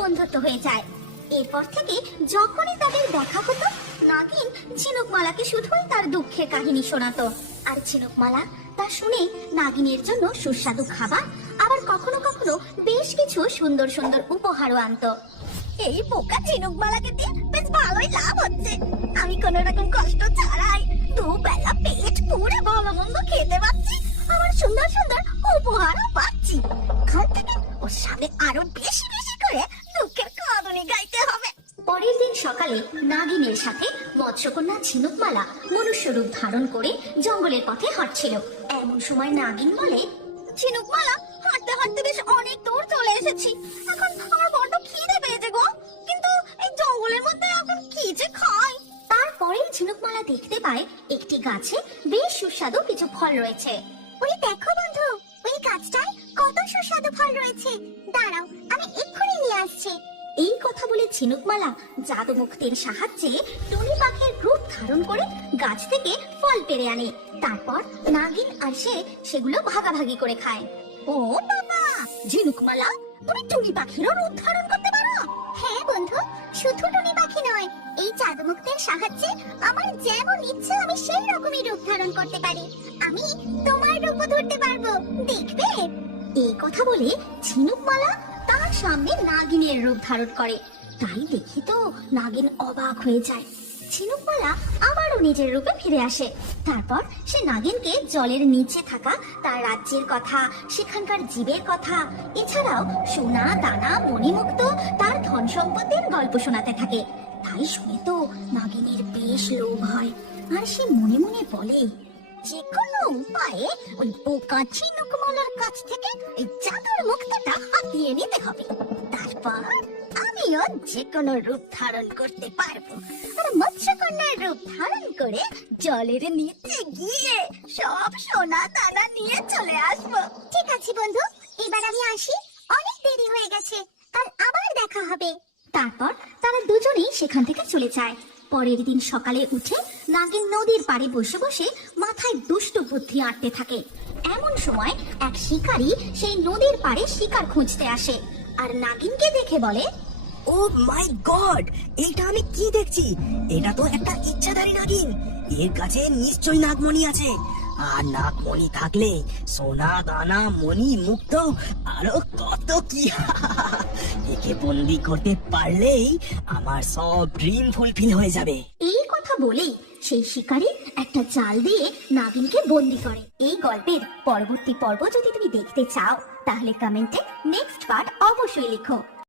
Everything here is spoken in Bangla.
বন্ধুত্ব হয়ে যায়। এরপর থেকে যখনই তাদের দেখা হতো, নাগিন ঝিনুকমালাকে শুধুই তার দুঃখের কাহিনী শোনাতো। আর ঝিনুকমালা তা শুনে নাগিনের জন্য সুস্বাদু খাবার, আবার কখনো কখনো বেশ কিছু সুন্দর সুন্দর উপহারও আনতো। এই বোকা ঝিনুকমালাকে দিয়ে বেশ ভালোই লাভ হচ্ছে। আমি কোনো রকম কষ্ট ছাড়াই দুবেলা পেট পুরে ভালো মন্দ খেতে পাচ্ছি, আবার সুন্দর সুন্দর উপহারও পাচ্ছি। ওর সামনে আরও বেশি বেশি সকালে নাগিনের সাথে মৎস্যকন্যা ঝিনুকমালা মনুষ্য রূপ ধারণ করে জঙ্গলের পথে হাঁটছিল। এমন সময় নাগিন বলে ঝিনুকমালা হাঁটতে হাঁটতে বেশ অনেক দূর চলে এসেছি। এখন আমার খিদে পেয়েছে গো। কিন্তু এই জঙ্গলের মধ্যে এখন কি যে খাই? তারপরেই ঝিনুকমালা দেখতে পায় একটি গাছে বেশ সুস্বাদু কিছু ফল রয়েছে। ওই দেখো বন্ধু, ওই গাছটায় কত সুস্বাদু ফল রয়েছে। দাঁড়াও, আমি এক্ষুনি নিয়ে আসছি। এই কথা বলে ঝিনুকমালা জাদু মুক্তির সাহায্যে টুনি পাখির রূপ ধারণ করে গাছ থেকে ফল পেরে আনে। তারপর নাগিন আর সে সেগুলো ভাগাভাগি করে খায়। ও বাবা! ঝিনুকমালা, তুমি টুনি পাখিরও রূপ ধারণ করতে পারো? হ্যাঁ বন্ধু, শুধু টুনি পাখি নয়, এই চাঁদমুক্তের সাহায্যে আমার যেমন ইচ্ছে, আমি সেই রকমই রূপ ধারণ করতে পারি। আমি তোমার রূপও ধরতে পারব, দেখবে? এই কথা বলে ঝিনুকমালা তার সামনে নাগিনের রূপ ধারণ করে। তাই দেখে তো নাগিন অবাক হয়ে যায়। ঝিনুকমালা আবারও নিজের রূপে ফিরে আসে। তারপর সে নাগিনকে জলের নিচে থাকা তার রাজ্যের কথা, সেখানকার জীবের কথা, এছাড়াও সোনা, দানা, মণিমুক্ত তার ধন সম্পত্তির গল্প শোনাতে থাকে। তাই শুনে তো নাগিনের বেশ লোভ হয়। আর সে মনে মনে বলে, যে কোনো উপায়ে ওই বোকা ঝিনুকমালার কাছ থেকে এই চাদর মুক্তটা আমিও যে কোনো রূপ ধারণ করতে পারব। আর মৎস্যকন্যার রূপ ধারণ করে জলের নিচে গিয়ে সব সোনা দানা নিয়ে চলে আসব। ঠিক আছে বন্ধু এবার আমি আসি। অনেক দেরি হয়ে গেছে কাল আবার দেখা হবে। তারপর তারা দুজনেই সেখান থেকে চলে যায়। পরের দিন সকালে উঠে নাগিন নদীর পাড়ে বসে বসে মাথায় দুষ্ট বুদ্ধি আঁটতে থাকে। এমন সময় এক শিকারী সেই নদীর পাড়ে শিকার খুঁজতে আসে। আর নাগিনকে দেখে বলে ও মাই গড এটা আমি কি দেখছি? এটা তো একটা ইচ্ছাধারী নাগিন। এর কাছে নিশ্চয়ই নাগমণি আছে। আর নাগমণি থাকলে সোনা, দানা, মণি, মুক্ত, আরও কত কি? একে বন্দি করতে পারলেই আমার সব ড্রিম ফুলফিল হয়ে যাবে। এই কথা বলেই সেই শিকারী একটা জাল দিয়ে নাগিনকে বন্দি করে। এই গল্পের পরবর্তী পর্ব যদি তুমি দেখতে চাও, তাহলে কমেন্টে নেক্সট পার্ট অবশ্যই লিখো।